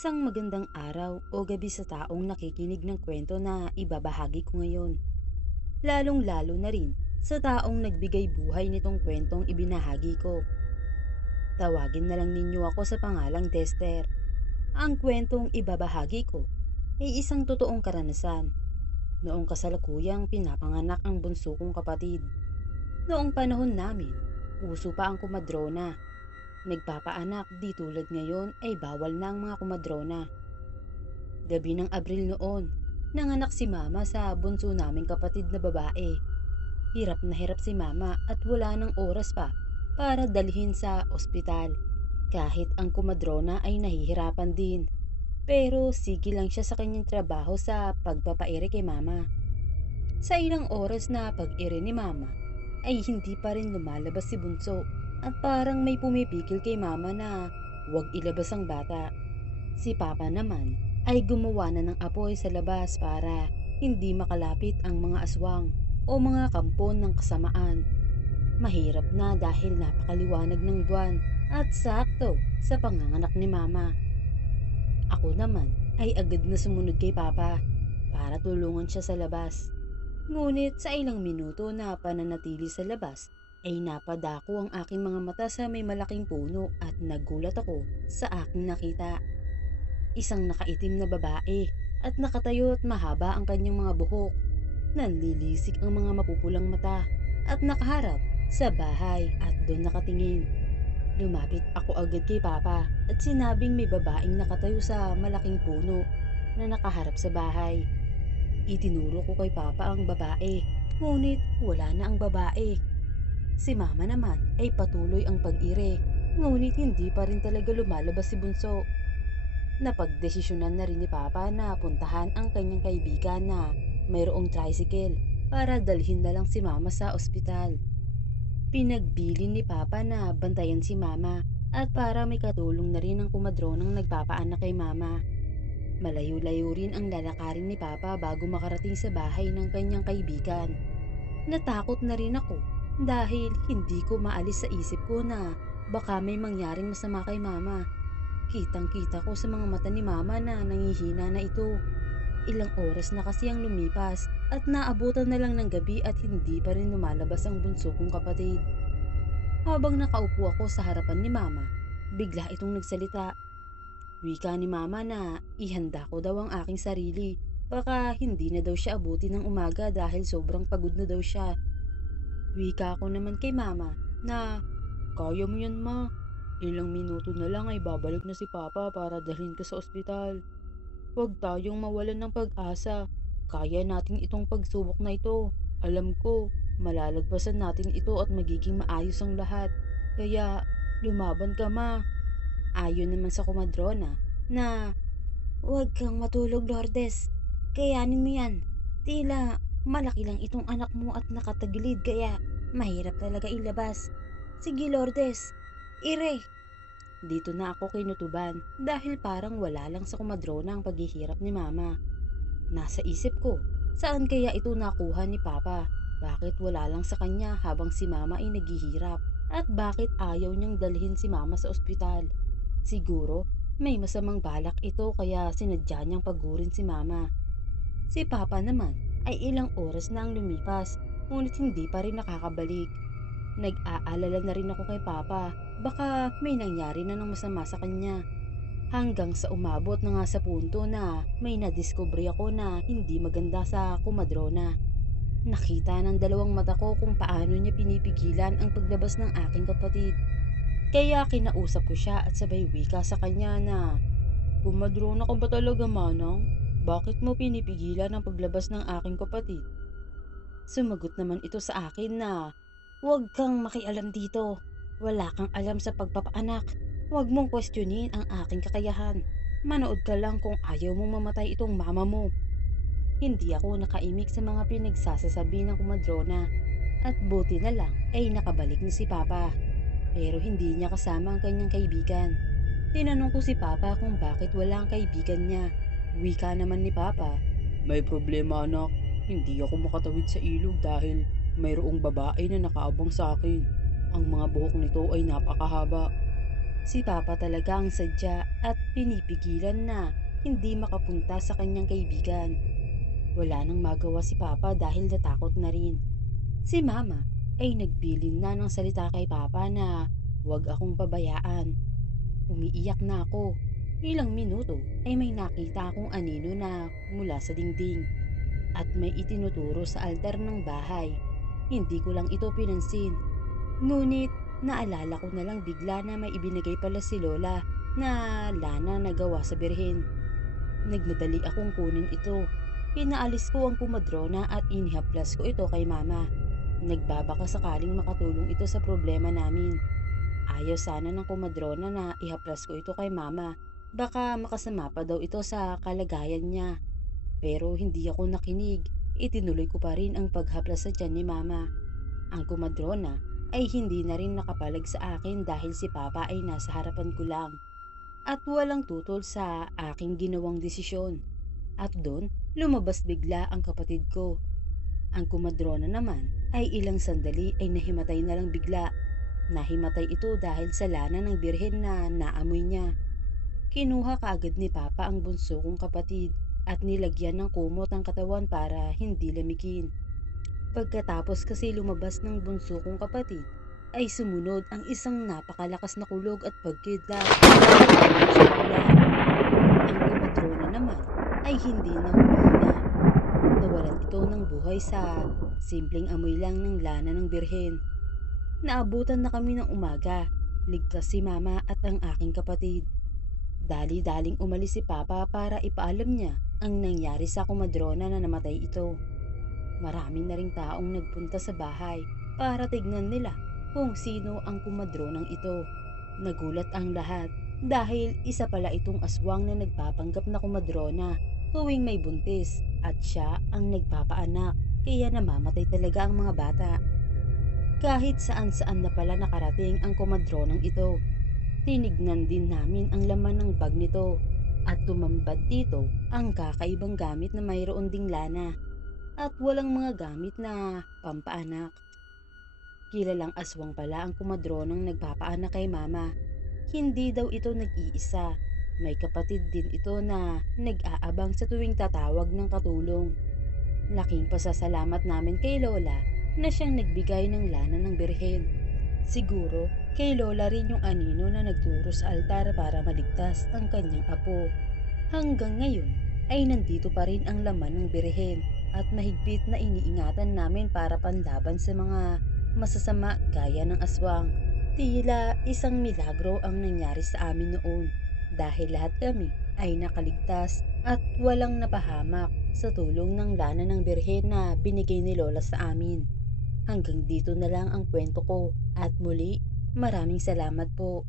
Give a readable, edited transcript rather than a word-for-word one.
Isang magandang araw o gabi sa taong nakikinig ng kwento na ibabahagi ko ngayon. Lalong-lalo na rin sa taong nagbigay buhay nitong kwentong ibinahagi ko. Tawagin na lang ninyo ako sa pangalang Dexter. Ang kwentong ibabahagi ko ay isang totoong karanasan. Noong kasalukuyang pinapanganak ang bunso kong kapatid. Noong panahon namin, uso pa ang kumadrona. Nagpapaanak di tulad ngayon ay bawal na ang mga kumadrona. Gabi ng Abril noon, nanganak si mama sa bunso naming kapatid na babae. Hirap na hirap si mama at wala ng oras pa para dalhin sa ospital. Kahit ang kumadrona ay nahihirapan din. Pero sige lang siya sa kanyang trabaho sa pagpapaere kay mama. Sa ilang oras na pag-ere ni mama, ay hindi pa rin lumalabas si bunso at parang may pumipigil kay mama na huwag ilabas ang bata. Si Papa naman ay gumawa na ng apoy sa labas para hindi makalapit ang mga aswang o mga kampon ng kasamaan. Mahirap na dahil napakaliwanag ng buwan at sakto sa panganganak ni Mama. Ako naman ay agad na sumunod kay Papa para tulungan siya sa labas. Ngunit sa ilang minuto na pananatili sa labas ay napadako ang aking mga mata sa may malaking puno at nagulat ako sa aking nakita. Isang nakaitim na babae at nakatayo at mahaba ang kanyang mga buhok. Nanlilisik ang mga mapupulang mata at nakaharap sa bahay at doon nakatingin. Lumapit ako agad kay Papa at sinabing may babaeng nakatayo sa malaking puno na nakaharap sa bahay. Itinuro ko kay Papa ang babae, ngunit wala na ang babae. Si Mama naman ay patuloy ang pag-ire, ngunit hindi pa rin talaga lumalabas si Bunso. Napagdesisyonan na rin ni Papa na puntahan ang kanyang kaibigan na mayroong tricycle para dalhin na lang si Mama sa ospital. Pinagbilin ni Papa na bantayan si Mama at para may katulong na rin ang kumadronang nagpapaanak kay Mama. Malayo-layo rin ang lalakarin ni Papa bago makarating sa bahay ng kanyang kaibigan. Natakot na rin ako dahil hindi ko maalis sa isip ko na baka may mangyaring masama kay Mama. Kitang-kita ko sa mga mata ni Mama na nangihina na ito. Ilang oras na kasi ang lumipas at naabutan na lang ng gabi at hindi pa rin lumalabas ang bunso kong kapatid. Habang nakaupo ako sa harapan ni Mama, bigla itong nagsalita. Wika ni Mama na ihanda ko daw ang aking sarili. Baka hindi na daw siya abutin ng umaga dahil sobrang pagod na daw siya. Wika ko naman kay Mama na kaya mo yan, Ma. Ilang minuto na lang ay babalik na si Papa para dalhin ka sa ospital. Huwag tayong mawalan ng pag-asa. Kaya natin itong pagsubok na ito. Alam ko, malalagpasan natin ito at magiging maayos ang lahat. Kaya, lumaban ka, Ma. Ayon naman sa kumadrona na, huwag kang matulog, Lourdes. Kayanin mo yan. Tila, malaki lang itong anak mo at nakatagilid kaya mahirap talaga ilabas. Sige, Lourdes. Ire! Dito na ako kinutuban dahil parang wala lang sa kumadrona ang paghihirap ni Mama. Nasa isip ko, saan kaya ito nakuha ni Papa? Bakit wala lang sa kanya habang si Mama ay naghihirap? At bakit ayaw niyang dalhin si Mama sa ospital? Siguro, may masamang balak ito kaya sinadya niyang pagurin si Mama. Si Papa naman ay ilang oras na ang lumipas, ngunit hindi pa rin nakakabalik. Nag-aalala na rin ako kay Papa, baka may nangyari na ng masama sa kanya. Hanggang sa umabot na nga sa punto na may nadiskubre ako na hindi maganda sa kumadrona. Nakita ng dalawang mata ko kung paano niya pinipigilan ang paglabas ng aking kapatid. Kaya kinausap ko siya at sabay wika sa kanya na, kumadrona ka ba talaga, Manang? Bakit mo pinipigilan ang paglabas ng aking kapatid? Sumagot naman ito sa akin na, huwag kang makialam dito. Wala kang alam sa pagpapaanak. Huwag mong questionin ang aking kakayahan. Manood ka lang kung ayaw mong mamatay itong mama mo. Hindi ako nakaimik sa mga pinagsasasabi ng kumadrona. At buti na lang ay nakabalik na si Papa. Pero hindi niya kasama ang kanyang kaibigan. Tinanong ko si Papa kung bakit wala ang kaibigan niya. Wika naman ni Papa, may problema, anak. Hindi ako makatawid sa ilog dahil mayroong babae na nakaabang sa akin. Ang mga buhok nito ay napakahaba. Si Papa talaga ang sadya at pinipigilan na hindi makapunta sa kanyang kaibigan. Wala nang magawa si Papa dahil natakot na rin. Si Mama ay nagbilin na ng salita kay Papa na huwag akong pabayaan. Umiiyak na ako. Ilang minuto ay may nakita akong anino na mula sa dingding at may itinuturo sa altar ng bahay. Hindi ko lang ito pinansin. Ngunit naalala ko na lang bigla na may ibinigay pala si Lola na lana na gawa sa birhen. Nagmadali akong kunin ito. Pinaalis ko ang kumadrona at inihaplas ko ito kay Mama. Nagbabaka sakaling makatulong ito sa problema namin. Ayaw sana ng kumadrona na ihaplas ko ito kay Mama. Baka makasama pa daw ito sa kalagayan niya. Pero hindi ako nakinig. Itinuloy ko pa rin ang paghaplas sa tiyan ni Mama. Ang kumadrona ay hindi na rin nakapalag sa akin dahil si Papa ay nasa harapan ko lang. At walang tutol sa aking ginawang desisyon. At doon, lumabas bigla ang kapatid ko. Ang kumadrona naman ay ilang sandali ay nahimatay na lang bigla. Nahimatay ito dahil sa lana ng birhen na naamoy niya. Kinuha kaagad ni Papa ang bunso kong kapatid at nilagyan ng kumot ang katawan para hindi lamigin. Pagkatapos kasi lumabas ng bunso kong kapatid, ay sumunod ang isang napakalakas na kulog at pagkidlat. Ang kumatrona naman ay hindi na humina. Nawalan ito ng buhay sa simpleng amoy lang ng lana ng birhen. Naabutan na kami ng umaga. Ligtas si Mama at ang aking kapatid. Dali-daling umalis si Papa para ipaalam niya ang nangyari sa kumadrona na namatay ito. Marami na ring taong nagpunta sa bahay para tignan nila kung sino ang kumadronang ito. Nagulat ang lahat dahil isa pala itong aswang na nagpapanggap na kumadrona tuwing may buntis at siya ang nagpapaanak kaya namamatay talaga ang mga bata. Kahit saan-saan na pala nakarating ang kumadronang ito. Tinignan din namin ang laman ng bag nito at tumambad dito ang kakaibang gamit na mayroon ding lana at walang mga gamit na pampaanak. Kilalang aswang pala ang kumadronang nagpapaanak kay Mama. Hindi daw ito nag-iisa. May kapatid din ito na nag-aabang sa tuwing tatawag ng katulong. Laking pasasalamat namin kay Lola na siyang nagbigay ng lana ng birhen. Siguro, kay Lola rin yung anino na nagturo sa altar para maligtas ang kanyang apo. Hanggang ngayon ay nandito pa rin ang laman ng birhen at mahigpit na iniingatan namin para panlaban sa mga masasama gaya ng aswang. Tila isang milagro ang nangyari sa amin noon dahil lahat kami ay nakaligtas at walang napahamak sa tulong ng lana ng birhen na binigay ni Lola sa amin. Hanggang dito na lang ang kwento ko at muli, maraming salamat po.